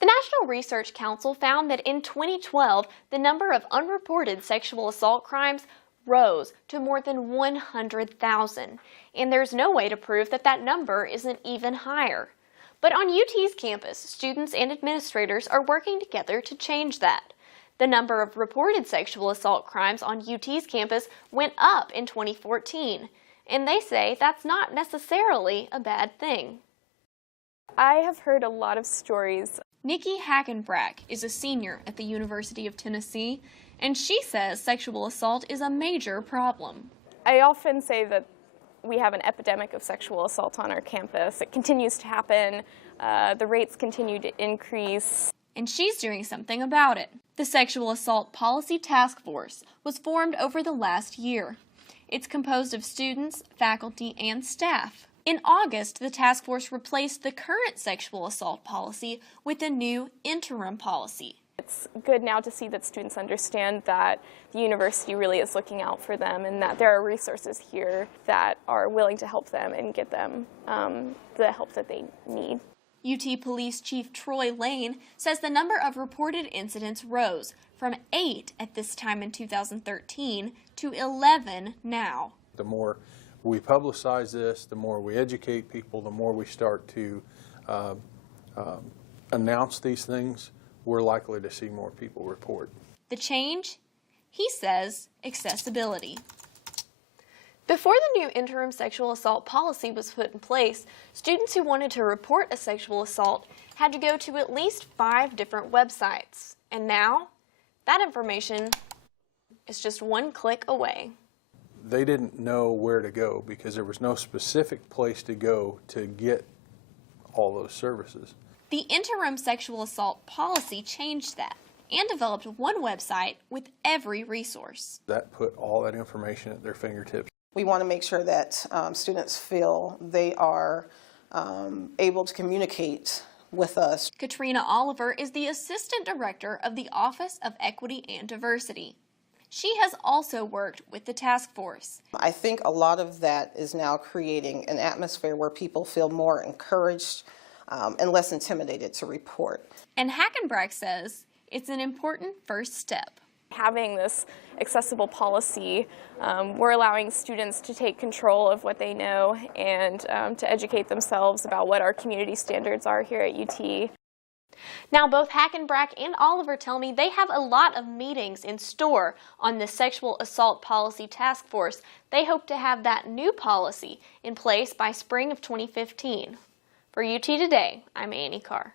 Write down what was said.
The National Research Council found that in 2012, the number of unreported sexual assault crimes rose to more than 100,000, and there's no way to prove that that number isn't even higher. But on UT's campus, students and administrators are working together to change that. The number of reported sexual assault crimes on UT's campus went up in 2014, and they say that's not necessarily a bad thing. I have heard a lot of stories. Nikki Hackenbrack is a senior at the University of Tennessee, and she says sexual assault is a major problem. I often say that we have an epidemic of sexual assault on our campus. It continues to happen. The rates continue to increase. And she's doing something about it. The Sexual Assault Policy Task Force was formed over the last year. It's composed of students, faculty, and staff. In August, the task force replaced the current sexual assault policy with a new interim policy. It's good now to see that students understand that the university really is looking out for them and that there are resources here that are willing to help them and get them the help that they need. UT Police Chief Troy Lane says the number of reported incidents rose from 8 at this time in 2013 to 11 now. The more we publicize this, the more we educate people, the more we start to announce these things, we're likely to see more people report. The change? He says accessibility. Before the new interim sexual assault policy was put in place, students who wanted to report a sexual assault had to go to at least 5 different websites. And now, that information is just one click away. They didn't know where to go because there was no specific place to go to get all those services. The interim sexual assault policy changed that and developed one website with every resource. That put all that information at their fingertips. We want to make sure that students feel they are able to communicate with us. Katrina Oliver is the Assistant Director of the Office of Equity and Diversity. She has also worked with the task force. I think a lot of that is now creating an atmosphere where people feel more encouraged and less intimidated to report. And Hackenbrack says it's an important first step. Having this accessible policy, we're allowing students to take control of what they know and to educate themselves about what our community standards are here at UT. Now, both Hackenbrack and Oliver tell me they have a lot of meetings in store on the Sexual Assault Policy Task Force. They hope to have that new policy in place by spring of 2015. For UT Today, I'm Annie Carr.